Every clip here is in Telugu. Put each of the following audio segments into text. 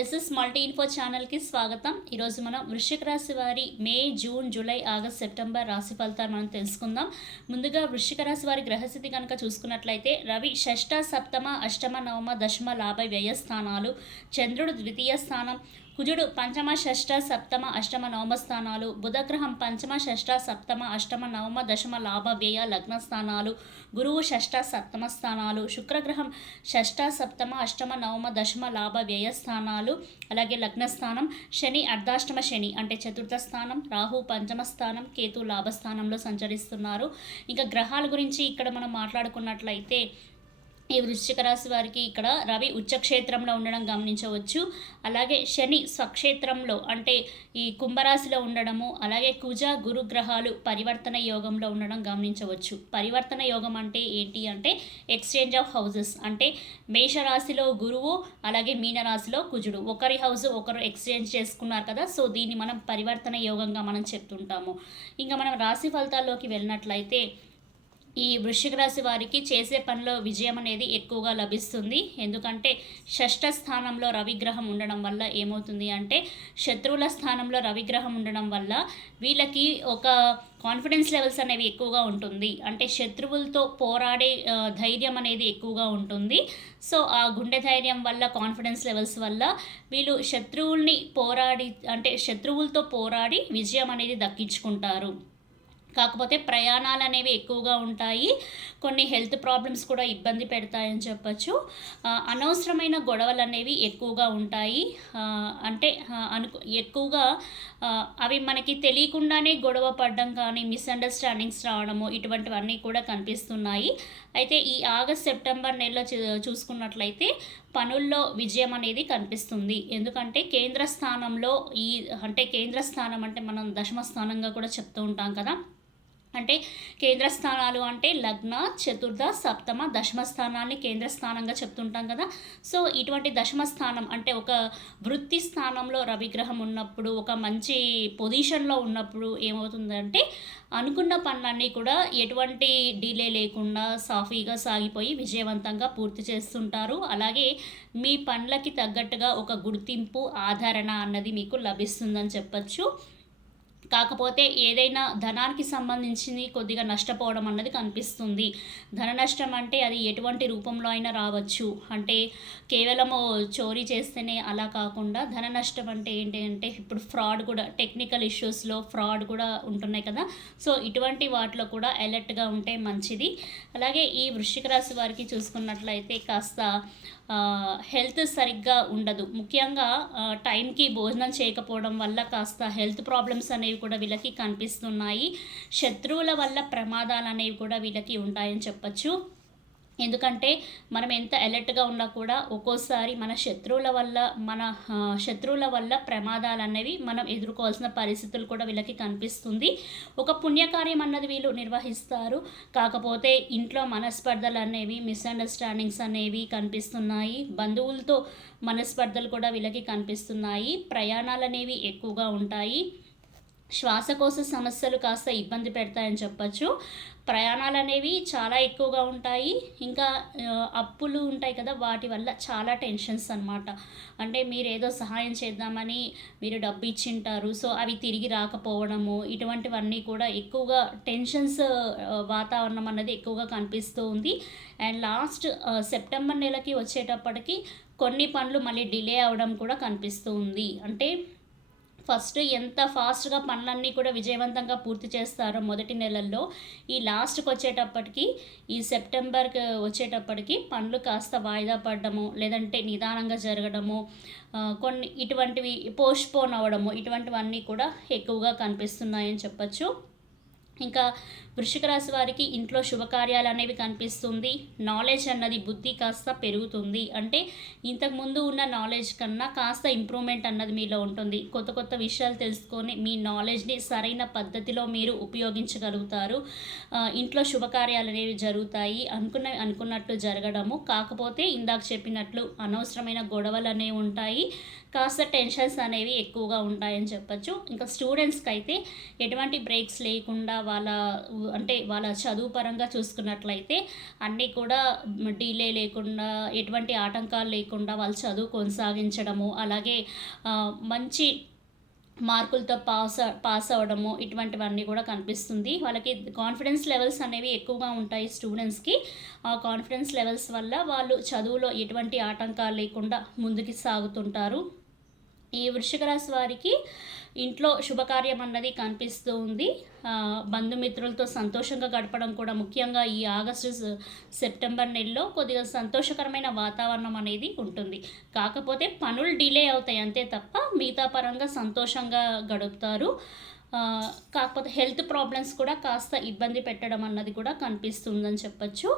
ఎస్ఎస్ మల్టీ ఇన్ఫో ఛానల్కి స్వాగతం. ఈరోజు మనం వృశ్చిక రాశి వారి May June July August September రాశి ఫలితాలు మనం తెలుసుకుందాం. ముందుగా వృశ్చిక రాశి వారి గ్రహస్థితి కనుక చూసుకున్నట్లయితే రవి షష్ఠ సప్తమ అష్టమ నవమ దశమ లాభ వ్యయ స్థానాలు చంద్రుడు ద్వితీయ స్థానం కుజుడు పంచమ షష్ఠ సప్తమ అష్టమ నవమ స్థానాలు బుధగ్రహం పంచమ షష్ఠ సప్తమ అష్టమ నవమ దశమ లాభ వ్యయ లగ్న స్థానాలు గురువు షష్ట సప్తమ స్థానాలు శుక్రగ్రహం షష్ట సప్తమ అష్టమ నవమ దశమ లాభ వ్యయ స్థానాలు అలాగే లగ్న స్థానం శని అర్ధాష్టమ శని అంటే చతుర్థ స్థానం రాహు పంచమ స్థానం కేతు లాభస్థానంలో సంచరిస్తున్నారు. ఇంకా గ్రహాల గురించి ఇక్కడ మనం మాట్లాడుకున్నట్లయితే ఈ వృశ్చిక రాశి వారికి ఇక్కడ రవి ఉచ్చక్షేత్రంలో ఉండడం గమనించవచ్చు. అలాగే శని స్వక్షేత్రంలో అంటే ఈ కుంభరాశిలో ఉండడము అలాగే కుజ గురు గ్రహాలు పరివర్తన యోగంలో ఉండడం గమనించవచ్చు. పరివర్తన యోగం అంటే ఏంటి అంటే ఎక్స్చేంజ్ ఆఫ్ హౌజెస్ అంటే మేషరాశిలో గురువు అలాగే మీనరాశిలో కుజుడు. ఒకరి హౌస్ ఒకరు ఎక్స్చేంజ్ చేసుకున్నారు కదా సో దీన్ని మనం పరివర్తన యోగంగా మనం చెప్తుంటాము. ఇంకా మనం రాశి ఫలితాల్లోకి వెళ్ళినట్లయితే ఈ వృషిక రాశి వారికి చేసే పనిలో విజయం అనేది ఎక్కువగా లభిస్తుంది. ఎందుకంటే షష్ఠ స్థానంలో రవిగ్రహం ఉండడం వల్ల ఏమవుతుంది అంటే శత్రువుల స్థానంలో రవిగ్రహం ఉండడం వల్ల వీళ్ళకి ఒక కాన్ఫిడెన్స్ లెవెల్స్ అనేవి ఎక్కువగా ఉంటుంది. అంటే శత్రువులతో పోరాడే ధైర్యం అనేది ఎక్కువగా ఉంటుంది. సో ఆ గుండె ధైర్యం వల్ల కాన్ఫిడెన్స్ లెవెల్స్ వల్ల వీళ్ళు శత్రువుల్ని పోరాడి అంటే శత్రువులతో పోరాడి విజయం అనేది దక్కించుకుంటారు. కాకపోతే ప్రయాణాలు అనేవి ఎక్కువగా ఉంటాయి. కొన్ని హెల్త్ ప్రాబ్లమ్స్ కూడా ఇబ్బంది పెడతాయని చెప్పచ్చు. అనవసరమైన గొడవలు అనేవి ఎక్కువగా ఉంటాయి. అంటే అనుకు ఎక్కువగా అవి మనకి తెలియకుండానే గొడవ పడడం కానీ మిస్అండర్స్టాండింగ్స్ రావడము ఇటువంటివన్నీ కూడా కనిపిస్తున్నాయి. అయితే ఈ ఆగస్ట్ సెప్టెంబర్ నెలలో చూ- చూసుకున్నట్లయితే పనుల్లో విజయం అనేది కనిపిస్తుంది. ఎందుకంటే కేంద్ర స్థానంలో ఈ అంటే కేంద్ర స్థానం అంటే మనం దశమ స్థానంగా కూడా చెప్తూ ఉంటాం కదా. అంటే కేంద్ర స్థానాలు అంటే లగ్న చతుర్థ సప్తమ దశమ స్థానాన్ని కేంద్ర స్థానంగా చెప్తుంటాం కదా. సో ఇటువంటి దశమ స్థానం అంటే ఒక వృత్తి స్థానంలో రవిగ్రహం ఉన్నప్పుడు ఒక మంచి పొజిషన్లో ఉన్నప్పుడు ఏమవుతుందంటే అనుకున్న పనులన్నీ కూడా ఎటువంటి డిలే లేకుండా సాఫీగా సాగిపోయి విజయవంతంగా పూర్తి చేస్తుంటారు. అలాగే మీ పనులకి తగ్గట్టుగా ఒక గుర్తింపు ఆదరణ అన్నది మీకు లభిస్తుందని చెప్పచ్చు. కాకపోతే ఏదైనా ధనానికి సంబంధించింది కొద్దిగా నష్టపోవడం అన్నది కనిపిస్తుంది. ధన నష్టం అంటే అది ఎటువంటి రూపంలో అయినా రావచ్చు. అంటే కేవలము చోరీ చేస్తేనే అలా కాకుండా ధన నష్టం అంటే ఏంటి అంటే ఇప్పుడు ఫ్రాడ్ కూడా టెక్నికల్ ఇష్యూస్లో ఫ్రాడ్ కూడా ఉంటున్నాయి కదా. సో ఇటువంటి వాటిలో కూడా అలర్ట్గా ఉంటే మంచిది. అలాగే ఈ వృశ్చిక రాశి వారికి చూసుకున్నట్లయితే కాస్త హెల్త్ సరిగ్గా ఉండదు. ముఖ్యంగా టైంకి భోజనం చేయకపోవడం వల్ల కాస్త హెల్త్ ప్రాబ్లమ్స్ అనేవి కూడా వీళ్ళకి కనిపిస్తున్నాయి. శత్రువుల వల్ల ప్రమాదాలు అనేవి కూడా వీళ్ళకి ఉంటాయని చెప్పచ్చు. ఎందుకంటే మనం ఎంత అలర్ట్గా ఉన్నా కూడా ఒక్కోసారి మన శత్రువుల వల్ల మన శత్రువుల వల్ల ప్రమాదాలు అనేవి మనం ఎదుర్కోవాల్సిన పరిస్థితులు కూడా వీళ్ళకి కనిపిస్తుంది. ఒక పుణ్యకార్యం అన్నది వీళ్ళు నిర్వహిస్తారు. కాకపోతే ఇంట్లో మనస్పర్ధలు అనేవి మిస్అండర్స్టాండింగ్స్ అనేవి కనిపిస్తున్నాయి. బంధువులతో మనస్పర్ధలు కూడా వీళ్ళకి కనిపిస్తున్నాయి. ప్రయాణాలు అనేవి ఎక్కువగా ఉంటాయి. శ్వాసకోశ సమస్యలు కాస్త ఇబ్బంది పెడతాయని చెప్పచ్చు. ప్రయాణాలు అనేవి చాలా ఎక్కువగా ఉంటాయి. ఇంకా అప్పులు ఉంటాయి కదా వాటి వల్ల చాలా టెన్షన్స్ అనమాట అంటే మీరు ఏదో సహాయం చేద్దామని మీరు డబ్బు ఇచ్చింటారు సో అవి తిరిగి రాకపోవడము ఇటువంటివన్నీ కూడా ఎక్కువగా టెన్షన్స్ వాతావరణం అనేది ఎక్కువగా కనిపిస్తూ ఉంది. అండ్ లాస్ట్ సెప్టెంబర్ నెలకి వచ్చేటప్పటికి కొన్ని పనులు మళ్ళీ డిలే అవ్వడం కూడా కనిపిస్తూ ఉంది. అంటే ఫస్ట్ ఎంత ఫాస్ట్గా పనులన్నీ కూడా విజయవంతంగా పూర్తి చేస్తారో మొదటి నెలల్లో ఈ లాస్ట్కి వచ్చేటప్పటికి ఈ సెప్టెంబర్కి వచ్చేటప్పటికి పనులు కాస్త వాయిదా పడడము లేదంటే నిదానంగా జరగడము కొన్ని ఇటువంటివి పోస్ట్పోన్ అవ్వడము ఇటువంటివన్నీ కూడా ఎక్కువగా కనిపిస్తున్నాయని చెప్పచ్చు. ఇంకా వృషిక రాశి వారికి ఇంట్లో శుభకార్యాలు అనేవి కనిపిస్తుంది. నాలెడ్జ్ అన్నది బుద్ధి కాస్త పెరుగుతుంది. అంటే ఇంతకుముందు ఉన్న నాలెడ్జ్ కన్నా కాస్త ఇంప్రూవ్మెంట్ అన్నది మీలో ఉంటుంది. కొత్త కొత్త విషయాలు తెలుసుకొని మీ నాలెడ్జ్ని సరైన పద్ధతిలో మీరు ఉపయోగించగలుగుతారు. ఇంట్లో శుభకార్యాలు అనేవి జరుగుతాయి. అనుకున్న అనుకున్నట్టు జరగడము. కాకపోతే ఇందాక చెప్పినట్లు అనవసరమైన గొడవలు అనేవి ఉంటాయి. కాస్త టెన్షన్స్ అనేవి ఎక్కువగా ఉంటాయని చెప్పచ్చు. ఇంకా స్టూడెంట్స్కి అయితే ఎటువంటి బ్రేక్స్ లేకుండా వాళ్ళ అంటే వాళ్ళ చదువు పరంగా చూసుకున్నట్లయితే అన్నీ కూడా డిలే లేకుండా ఎటువంటి ఆటంకాలు లేకుండా వాళ్ళు చదువు కొనసాగించడము అలాగే మంచి మార్కులతో పాస్ పాస్ అవ్వడము ఇటువంటివన్నీ కూడా కనిపిస్తుంది. వాళ్ళకి కాన్ఫిడెన్స్ లెవెల్స్ అనేవి ఎక్కువగా ఉంటాయి స్టూడెంట్స్కి ఆ కాన్ఫిడెన్స్ లెవెల్స్ వల్ల వాళ్ళు చదువులో ఎటువంటి ఆటంకాలు లేకుండా ముందుకు సాగుతుంటారు. ఈ వృషిక రాశి వారికి ఇంట్లో శుభకార్యం అన్నది కనిపిస్తూ ఉంది. బంధుమిత్రులతో సంతోషంగా గడపడం కూడా ముఖ్యంగా ఈ ఆగస్టు సెప్టెంబర్ నెలలో కొద్దిగా సంతోషకరమైన వాతావరణం అనేది ఉంటుంది. కాకపోతే పనులు డిలే అవుతాయి అంతే తప్ప మిగతా పరంగా సంతోషంగా గడుపుతారు. కాకపోతే హెల్త్ ప్రాబ్లమ్స్ కూడా కాస్త ఇబ్బంది పెట్టడం అన్నది కూడా కనిపిస్తుందని చెప్పచ్చు.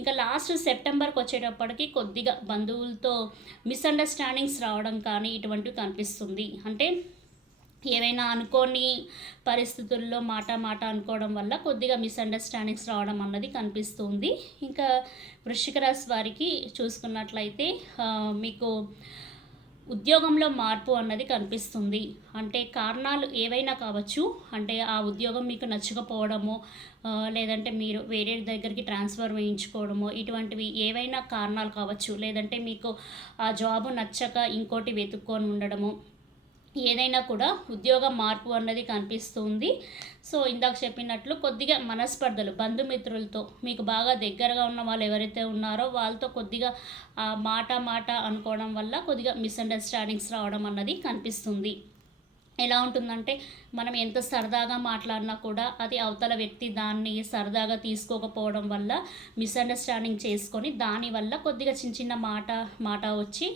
ఇంకా లాస్ట్ సెప్టెంబర్కి వచ్చేటప్పటికి కొద్దిగా బంధువులతో మిస్అండర్స్టాండింగ్స్ రావడం కానీ ఇటువంటివి కనిపిస్తుంది. అంటే ఏవైనా అనుకోని పరిస్థితుల్లో మాట మాట అనుకోవడం వల్ల కొద్దిగా మిస్అండర్స్టాండింగ్స్ రావడం అన్నది కనిపిస్తుంది. ఇంకా వృశ్చిక రాశి వారికి చూసుకున్నట్లయితే మీకు ఉద్యోగంలో మార్పు అన్నది కనిపిస్తుంది. అంటే కారణాలు ఏవైనా కావచ్చు అంటే ఆ ఉద్యోగం మీకు నచ్చకపోవడము లేదంటే మీరు వేరే దగ్గరికి ట్రాన్స్ఫర్ వేయించుకోవడము ఇటువంటివి ఏవైనా కారణాలు కావచ్చు లేదంటే మీకు ఆ జాబు నచ్చక ఇంకోటి వెతుక్కొని ఉండడము ఏదైనా కూడా ఉద్యోగ మార్పు అన్నది కనిపిస్తుంది. సో ఇందాక చెప్పినట్లు కొద్దిగా మనస్పర్ధలు బంధుమిత్రులతో మీకు బాగా దగ్గరగా ఉన్న వాళ్ళు ఎవరైతే ఉన్నారో వాళ్ళతో కొద్దిగా మాట మాట అనుకోవడం వల్ల కొద్దిగా మిస్అండర్స్టాండింగ్స్ రావడం అన్నది కనిపిస్తుంది. ఎలా ఉంటుందంటే మనం ఎంత సరదాగా మాట్లాడినా కూడా అది అవతల వ్యక్తి దాన్ని సరదాగా తీసుకోకపోవడం వల్ల మిస్అండర్స్టాండింగ్ చేసుకొని దానివల్ల కొద్దిగా చిన్న చిన్న మాట మాట వచ్చి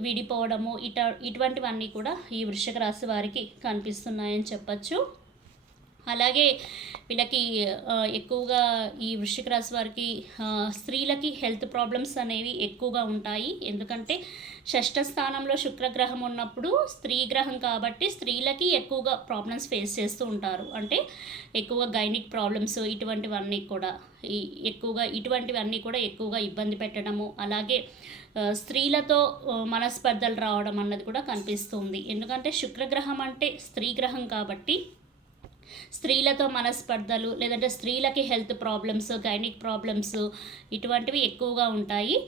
విడిపోవడము ఇట ఇటువంటివన్నీ కూడా ఈ వృషక రాశి వారికి కనిపిస్తున్నాయని చెప్పచ్చు. అలాగే వీళ్ళకి ఎక్కువగా ఈ వృశ్చిక రాశి వారికి స్త్రీలకి హెల్త్ ప్రాబ్లమ్స్ అనేవి ఎక్కువగా ఉంటాయి. ఎందుకంటే షష్ఠ స్థానంలో శుక్రగ్రహం ఉన్నప్పుడు స్త్రీ గ్రహం కాబట్టి స్త్రీలకి ఎక్కువగా ప్రాబ్లమ్స్ ఫేస్ చేస్తూ ఉంటారు. అంటే ఎక్కువగా గైనిక్ ప్రాబ్లమ్స్ ఇటువంటివన్నీ కూడా ఈ ఎక్కువగా ఇటువంటివన్నీ కూడా ఎక్కువగా ఇబ్బంది పెట్టడము అలాగే స్త్రీలతో మనస్పర్ధలు రావడం అన్నది కూడా కనిపిస్తుంది. ఎందుకంటే శుక్రగ్రహం అంటే స్త్రీ గ్రహం కాబట్టి స్త్రీలతో మనస్పర్ధలు లేదంటే స్త్రీలకి హెల్త్ ప్రాబ్లమ్స్ గైనిక్ ప్రాబ్లమ్స్ ఇటువంటివి ఎక్కువగా ఉంటాయి.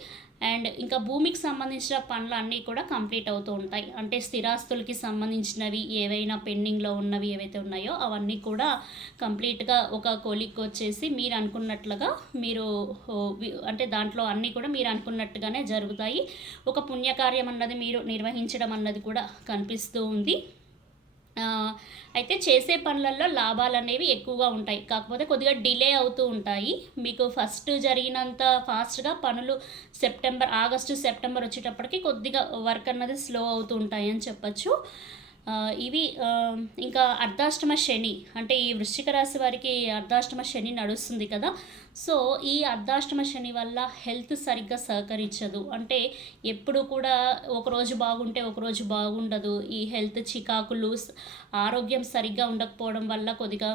అండ్ ఇంకా భూమికి సంబంధించిన పనులు అన్నీ కూడా కంప్లీట్ అవుతూ ఉంటాయి. అంటే స్థిరాస్తులకి సంబంధించినవి ఏవైనా పెండింగ్లో ఉన్నవి ఏవైతే ఉన్నాయో అవన్నీ కూడా కంప్లీట్గా ఒక కొలిక్ వచ్చేసి మీరు అనుకున్నట్లుగా మీరు అంటే దాంట్లో అన్నీ కూడా మీరు అనుకున్నట్టుగానే జరుగుతాయి. ఒక పుణ్యకార్యం అన్నది మీరు నిర్వహించడం అన్నది కూడా కనిపిస్తూ ఉంది. అయితే చేసే పనులలో లాభాలు అనేవి ఎక్కువగా ఉంటాయి. కాకపోతే కొద్దిగా డిలే అవుతూ ఉంటాయి. మీకు ఫస్ట్ జరిగినంత ఫాస్ట్గా పనులు సెప్టెంబర్ ఆగస్టు సెప్టెంబర్ వచ్చేటప్పటికి కొద్దిగా వర్క్ అన్నది స్లో అవుతూ ఉంటాయి అని చెప్పచ్చు. ఇవి ఇంకా అర్ధాష్టమ శని అంటే ఈ వృశ్చిక రాశి వారికి అర్ధాష్టమ శని నడుస్తుంది కదా. సో ఈ అర్ధాష్టమ శని వల్ల హెల్త్ సరిగ్గా సహకరించదు. అంటే ఎప్పుడు కూడా ఒకరోజు బాగుంటే ఒకరోజు బాగుండదు. ఈ హెల్త్ చికాకులు ఆరోగ్యం సరిగ్గా ఉండకపోవడం వల్ల కొద్దిగా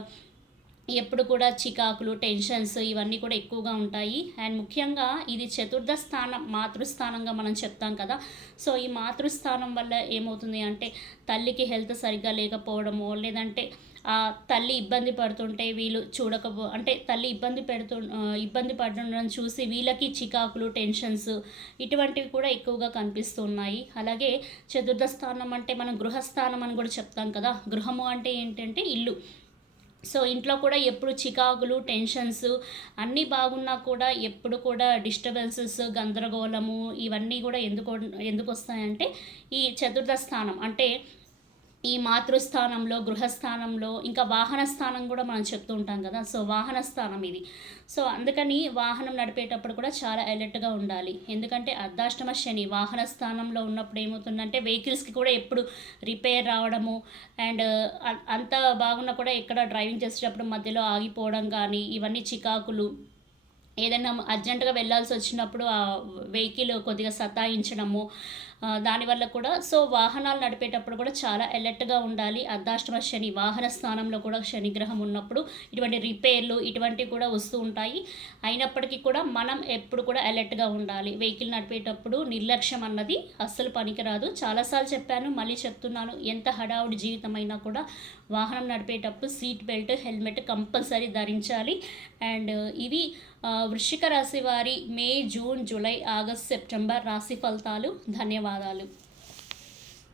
ఎప్పుడు కూడా చికాకులు టెన్షన్స్ ఇవన్నీ కూడా ఎక్కువగా ఉంటాయి. అండ్ ముఖ్యంగా ఇది చతుర్థ స్థానం మాతృస్థానంగా మనం చెప్తాం కదా. సో ఈ మాతృస్థానం వల్ల ఏమవుతుంది అంటే తల్లికి హెల్త్ సరిగ్గా లేకపోవడము లేదంటే తల్లి ఇబ్బంది పడుతుంటే వీళ్ళు చూడకపో అంటే తల్లి ఇబ్బంది పెడుతు ఇబ్బంది పడుతుండడం చూసి వీళ్ళకి చికాకులు టెన్షన్స్ ఇటువంటివి కూడా ఎక్కువగా కనిపిస్తున్నాయి. అలాగే చతుర్థ స్థానం అంటే మనం గృహస్థానం అని కూడా చెప్తాం కదా. గృహము అంటే ఏంటంటే ఇల్లు. సో ఇంట్లో కూడా ఎప్పుడు చికాకులు టెన్షన్స్ అన్నీ బాగున్నా కూడా ఎప్పుడు కూడా డిస్టర్బెన్సెస్ గందరగోళము ఇవన్నీ కూడా ఎందుకు ఎందుకు వస్తాయంటే ఈ చతుర్థ స్థానం. అంటే ఈ మాతృస్థానంలో గృహస్థానంలో ఇంకా వాహన స్థానం కూడా మనం చెప్తూ ఉంటాం కదా. సో వాహన స్థానం ఇది. సో అందుకని వాహనం నడిపేటప్పుడు కూడా చాలా అలర్ట్గా ఉండాలి. ఎందుకంటే అర్ధాష్టమ శని వాహన స్థానంలో ఉన్నప్పుడు ఏమవుతుందంటే వెహికల్స్కి కూడా ఎప్పుడు రిపేర్ రావడము అండ్ అంత బాగున్నా కూడా ఎక్కడ డ్రైవింగ్ చేసేటప్పుడు మధ్యలో ఆగిపోవడం కానీ ఇవన్నీ చికాకులు. ఏదైనా అర్జెంటుగా వెళ్ళాల్సి వచ్చినప్పుడు ఆ వెహికల్ కొద్దిగా సతాయించడము దానివల్ల కూడా సో వాహనాలు నడిపేటప్పుడు కూడా చాలా ఎలర్ట్గా ఉండాలి. అర్ధాష్టమ శని వాహన స్థానంలో కూడా శనిగ్రహం ఉన్నప్పుడు ఇటువంటి రిపేర్లు ఇటువంటివి కూడా వస్తూ ఉంటాయి. అయినప్పటికీ కూడా మనం ఎప్పుడు కూడా అలర్ట్గా ఉండాలి. వెహికల్ నడిపేటప్పుడు నిర్లక్ష్యం అన్నది అస్సలు పనికిరాదు. చాలాసార్లు చెప్పాను మళ్ళీ చెప్తున్నాను ఎంత హడావుడి జీవితం అయినా కూడా వాహనం నడిపేటప్పుడు సీట్ బెల్ట్ హెల్మెట్ కంపల్సరీ ధరించాలి. అండ్ ఇవి ఆ, వృశ్చిక రాశి వారి May June July August September రాశి ఫలితాలు. ధన్యవాదాలు.